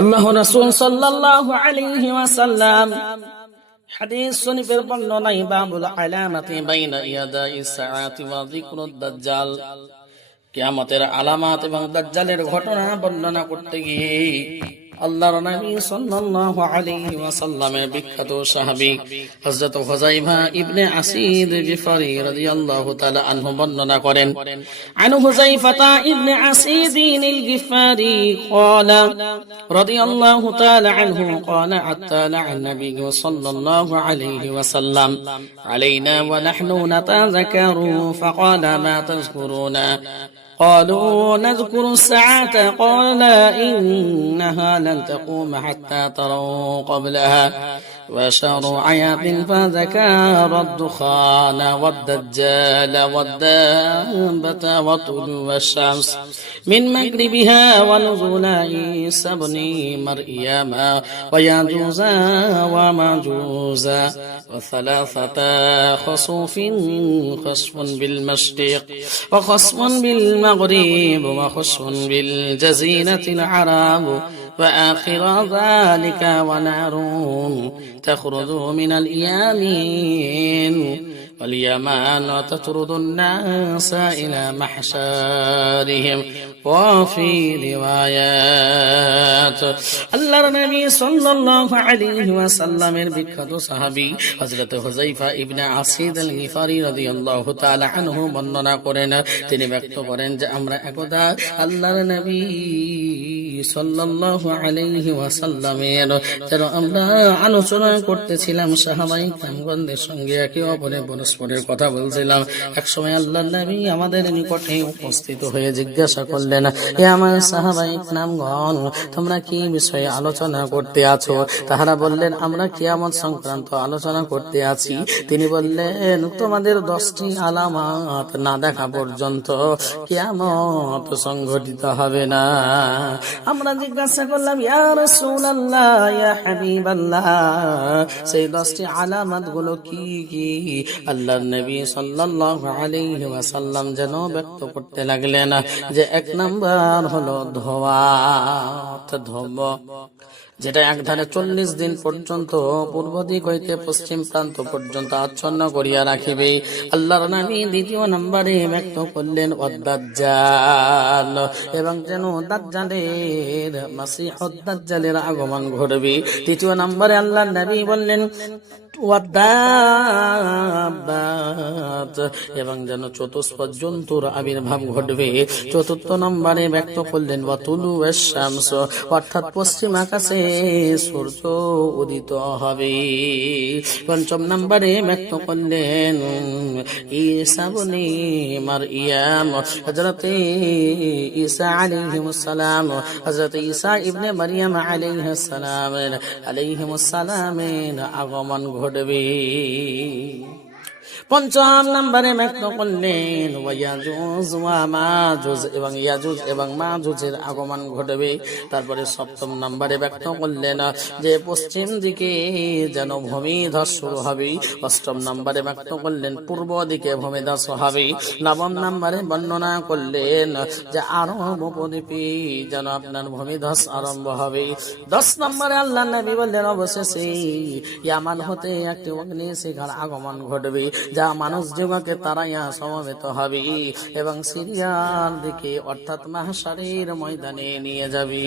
আল্লাহ রাসূল সাল্লাল্লাহু আলাইহি ওয়াসাল্লাম হাদিস শরীফের বর্ণনায়, বাবুল আলামাতি বাইনা ইয়াদাই সাআতি ওয়া যিকরুদ দাজ্জাল। কিয়ামতের আলামাত এবং দাজ্জালের ঘটনা বর্ণনা করতে গিয়ে আল্লাহর নবী সাল্লাল্লাহু আলাইহি ওয়াসাল্লামের বিখ্যাত সাহাবী হযরত হুযাইফা ইবনে আসিদ গিফারি রাদিয়াল্লাহু তাআলা আনহু বর্ণনা করেন عن حذيفة ابن عسيد الغفاري قال رضي الله تعالى عنه قال أتى النبي صلى الله عليه وسلم علينا ونحن نتذكر فقال ما تذكرون قالوا نذكر الساعة. قال إنها لن تقوم حتى تروا قبلها. وشر عياط فذكر الدخان والدجال والدابة وطلوع الشمس من مغربها ونزول عيسى بن مريم ويجوز ومجوز وثلاثة خصوف خصف بالمشرق وخصف المغرب وخص بالجزيرة العرب. وآخر ذلك ونار تخرج من اليمين واليمان وتطرد الناس إلى محشارهم وفي روايات الله النبي صلى الله عليه وسلم বিখ্যাত সাহাবী হযরত হুযাইফা ইবনে আসিদ আল গিফারি রাদিয়াল্লাহু তাআলা আনহু বর্ণনা করেন তিনি ব্যক্ত করেন যে আমরা একদা আল্লাহর নবী সাল্লাল্লাহু আলাইহি ওয়াসাল্লামের। যেন আমরা আলোচনা করতেছিলাম সাহাবাই কামগণদের সঙ্গে, একে অপরের পরস্পরের কথা বলছিলাম। এক সময় আল্লাহ নবী আমাদের নিকটে উপস্থিত হয়ে জিজ্ঞাসা করলেন, এ আমার সাহাবাই নামগণ তোমরা কি বিষয়ে আলোচনা করতে আছো? তাহারা বললেন, আমরা কিয়ামত সংক্রান্ত আলোচনা করতে আছি। তিনি বললেন, তোমাদের দশটি আলামাত না দেখা পর্যন্ত কিয়ামত সংঘটিত হবে না। আমরা জিজ্ঞাসা করলাম ইয়া রাসূলুল্লাহ, ইয়া হাবিবাল্লাহ। সেই দশটি আলামতগুলো কি কি? আল্লাহর নবী সাল্লাল্লাহু যেন ব্যক্ত করতে লাগলেন যে, এক নম্বর হলো ধোয়া। ধোব যেটা এক একধারে চল্লিশ দিন পর্যন্ত পূর্ব দিক হইতে পশ্চিম প্রান্ত পর্যন্ত আচ্ছন্ন করিয়া রাখিবে। আল্লাহর নামে দ্বিতীয় নম্বরে ব্যক্ত করলেন, অদ্দাজ্জাল। এবং যেন দাজ্জালের মাসি আগমন ঘটবে। তৃতীয় নম্বরে আল্লাহর নবী বললেন এবং যেন চতুষ্পদ জন্তুর আবির্ভাব ঘটবে। চতুর্থ নম্বরে ব্যক্ত করলেন, ওয়াতুলু অর্থাৎ পশ্চিম আকাশে সূর্য উদিত হবে। পঞ্চম নম্বরে ব্যক্ত করলেন, ঈসা বনে মার ইয়াম ইবনে আগমন ঘটবে পঞ্চম নম্বরে ব্যক্ত করলেন ওয়া মাজুজ, এবং ইয়াজুজ এবং মাজুজের আগমন ঘটবে। তারপরে সপ্তম নম্বরে ব্যক্ত করলেন যে পশ্চিম দিকে যেন ভূমিধস শুরু হবে। অষ্টম নম্বরে ব্যক্ত করলেন পূর্ব দিকে ভূমিধস হবে। নবম নম্বরে বর্ণনা করলেন যে আরব উপদ্বীপে যেন আপনার ভূমিধস আরম্ভ হবে। দশ নম্বরে আল্লাহ নবী বললেন, অবশেষে ইয়ামান হতে একটি অগ্নি শিখার আগমন ঘটবে। যা মানুষ যুগকে তারাইয়া সমবেত হবে এবং সিরিয়াল দিকে অর্থাৎ মাহাসারের ময়দানে নিয়ে যাবে।